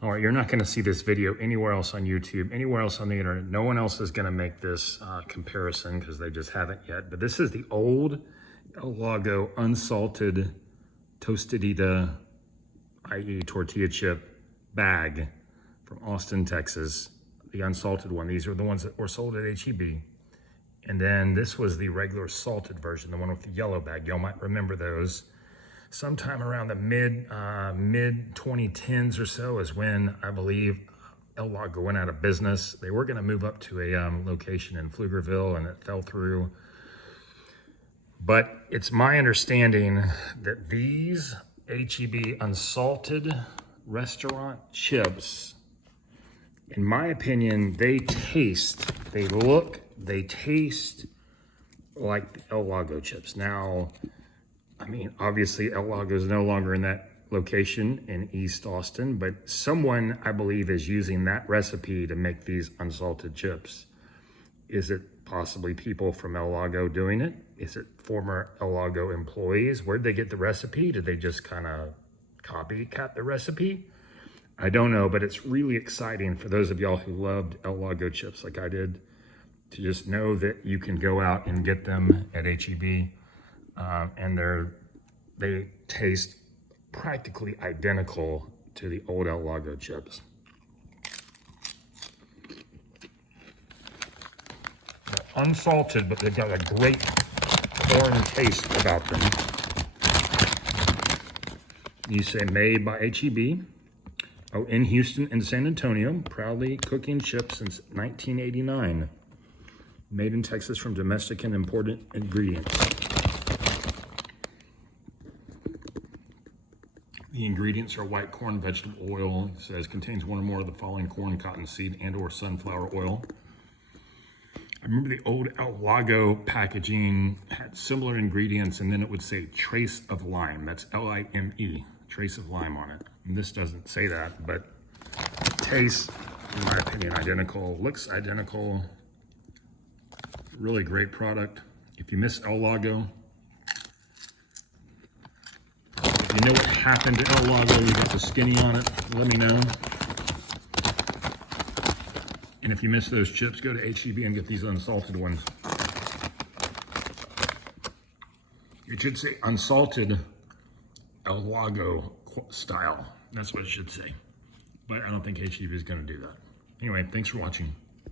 All right, you're not gonna see this video anywhere else on YouTube, anywhere else on the internet. No one else is gonna make this comparison because they just haven't yet. But this is the old El Lago unsalted tostadita, i.e. tortilla chip bag from Austin, Texas. The unsalted one. These are the ones that were sold at HEB. And then this was the regular salted version, the one with the yellow bag. Y'all might remember those. Sometime around the mid 2010s or so is when I believe El Lago went out of business. They were gonna move up to a location in Pflugerville and it fell through. But it's my understanding that these HEB unsalted restaurant chips, in my opinion, they taste, they look, they taste like the El Lago chips. Now, I mean, obviously El Lago is no longer in that location in East Austin, but someone, I believe, is using that recipe to make these unsalted chips. Is it possibly people from El Lago doing it? Is it former El Lago employees? Where'd they get the recipe? Did they just kind of copycat the recipe? I don't know, but it's really exciting for those of y'all who loved El Lago chips like I did to just know that you can go out and get them at HEB. And they taste practically identical to the old El Lago chips. They're unsalted, but they've got a great corn taste about them. You say made by HEB. Oh, in Houston and San Antonio, proudly cooking chips since 1989. Made in Texas from domestic and imported ingredients. The ingredients are white corn vegetable oil. It says contains one or more of the following: corn, cottonseed, and or sunflower oil. I remember the old El Lago packaging had similar ingredients, and then it would say trace of lime. That's L-I-M-E, trace of lime on it. And this doesn't say that, but it tastes, in my opinion, identical. Looks identical. Really great product. If you miss El Lago, if you know what happened to El Lago, you got the skinny on it, let me know. And if you miss those chips, go to HEB and get these unsalted ones. It should say unsalted El Lago style. That's what it should say. But I don't think HEB is going to do that. Anyway, thanks for watching.